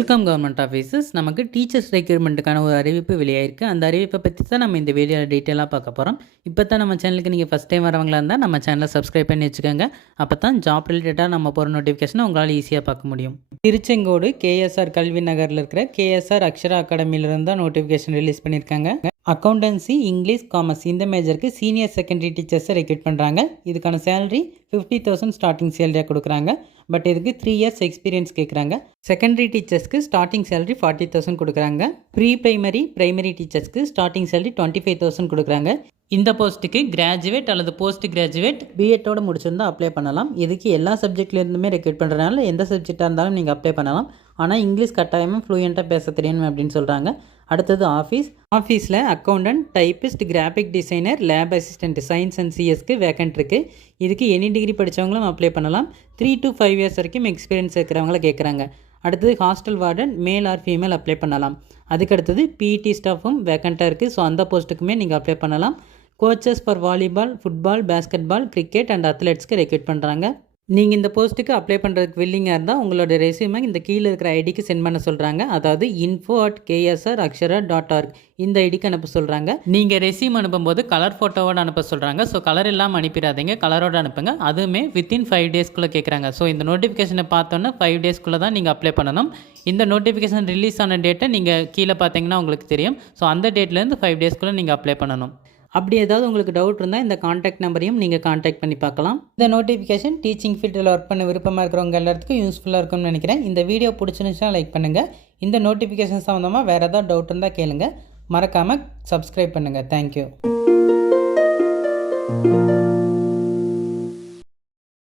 Welcome government offices. நமக்கு teachers ரெக்ரூட்மெண்ட்டுக்கான ஒரு அறிவிப்பு வெளியாயிருக்கு. அந்த அறிவிப்பை பற்றி தான் நம்ம இந்த வீடியோவில் டீட்டெயிலாக பார்க்க போகிறோம். இப்போ தான் நம்ம சேனலுக்கு நீங்கள் ஃபஸ்ட் டைம் வரவங்களா இருந்தால் நம்ம சேனலை சப்ஸ்கிரைப் பண்ணி வச்சுக்கோங்க. அப்போ தான் ஜாப் ரிலேட்டடாக நம்ம போகிற நோட்டிஃபிகேஷனை உங்களால் ஈஸியாக பார்க்க முடியும். திருச்செங்கோடு கேஎஸ்ஆர் கல்வி நகரில் இருக்கிற கேஎஸ்ஆர் அக்ஷரா அகாடமியிலிருந்து தான் நோட்டிஃபிகேஷன் ரிலீஸ் பண்ணியிருக்காங்க. அக்கௌண்டன்சி, இங்கிலீஷ், காமர்ஸ் இந்த மேஜருக்கு சீனியர் செகண்டரி டீச்சர்ஸை ரெக்ரூட் பண்ணுறாங்க. இதுக்கான சேலரி 50,000 ஸ்டார்டிங் சேலரியாக கொடுக்குறாங்க. பட் இதுக்கு 3 இயர்ஸ் எக்ஸ்பீரியன்ஸ் கேட்குறாங்க. செகண்டரி டீச்சர்ஸ்க்கு ஸ்டார்டிங் சேலரி 40,000 கொடுக்குறாங்க. பிரைமரி டீச்சர்ஸ்க்கு ஸ்டார்டிங் சேலரி 25,000 கொடுக்குறாங்க. இந்த போஸ்ட்டுக்கு கிராஜுவேட் அல்லது போஸ்ட் கிராஜுவேட் பிஎட்டோட முடிச்சிருந்தா அப்ளை பண்ணலாம். இதுக்கு எல்லா சப்ஜெக்ட்லேருந்துமே ரெக்ரூட் பண்ணுறதுனால எந்த சப்ஜெக்டாக இருந்தாலும் நீங்கள் அப்ளை பண்ணலாம். ஆனால் இங்கிலீஷ் கட்டாயமாக ஃப்ளூயண்ட்டாக பேச தெரியணும் அப்படின்னு சொல்கிறாங்க. அடுத்தது ஆஃபீஸில் accountant, typist, graphic designer, lab assistant, science and சிஎஸ்க்கு வேக்கன்ட் இருக்குது. இதுக்கு எனி டிகிரி படித்தவங்களும் அப்ளை பண்ணலாம். 3 to 5 இயர்ஸ் வரைக்கும் எக்ஸ்பீரியன்ஸ் இருக்கிறவங்கள கேட்குறாங்க. அடுத்தது hostel warden, male or female apply பண்ணலாம். அதுக்கடுத்தது பிஇடி ஸ்டாஃபும் வேக்கண்ட்டாக இருக்குது. ஸோ அந்த போஸ்ட்டுக்குமே நீங்கள் அப்ளை பண்ணலாம். Coaches for volleyball, football, basketball, cricket and அத்லெட்ஸ்க்கு ரெக்ரூட் பண்ணுறாங்க. நீங்கள் இந்த போஸ்ட்டுக்கு அப்ளை பண்ணுறதுக்கு வில்லிங்காக இருந்தால் உங்களோட ரெஸ்யூமை இந்த கீழே இருக்கிற ஐடிக்கு சென்ட் பண்ண சொல்கிறாங்க. அதாவது info@ksrakshara.org இந்த ஐடிக்கு அனுப்ப சொல்கிறாங்க. நீங்கள் ரெஸ்யூம் அனுப்பும்போது கலர் ஃபோட்டோவோடு அனுப்ப சொல்கிறாங்க. ஸோ கலர் இல்லாமல் அனுப்பிடாதீங்க, கலரோடு அனுப்புங்க. அதுவுமே வித்தின் 5 டேஸ்க்குள்ளே கேட்குறாங்க. ஸோ இந்த நோட்டிஃபிகேஷனை பார்த்தோன்னா 5 டேஸ்க்குள்ளே தான் நீங்கள் அப்ளை பண்ணணும். இந்த நோட்டிஃபிகேஷன் ரிலீஸ் ஆன டேட்டை நீங்கள் கீழே பார்த்தீங்கன்னா உங்களுக்கு தெரியும். ஸோ அந்த டேட்லேருந்து 5 டேஸ்க்குள்ளே நீங்கள் அப்ளை பண்ணணும். அப்படி ஏதாவது உங்களுக்கு டவுட் இருந்தால் இந்த காண்டாக்ட் நம்பரையும் நீங்கள் காண்டாக்ட் பண்ணி பார்க்கலாம். இந்த நோட்டிஃபிகேஷன் டீச்சிங் ஃபீல்டில் ஒர்க் பண்ண விருப்பமாக இருக்கிறவங்க எல்லாத்துக்கும் யூஸ்ஃபுல்லாக இருக்கும்னு நினைக்கிறேன். இந்த வீடியோ பிடிச்சிருந்துச்சுன்னா லைக் பண்ணுங்கள். இந்த நோட்டிஃபிகேஷன் சம்மந்தமாக வேறு ஏதாவது டவுட் இருந்தால் கேளுங்க. மறக்காமல் சப்ஸ்கிரைப் பண்ணுங்கள். தேங்க்யூ.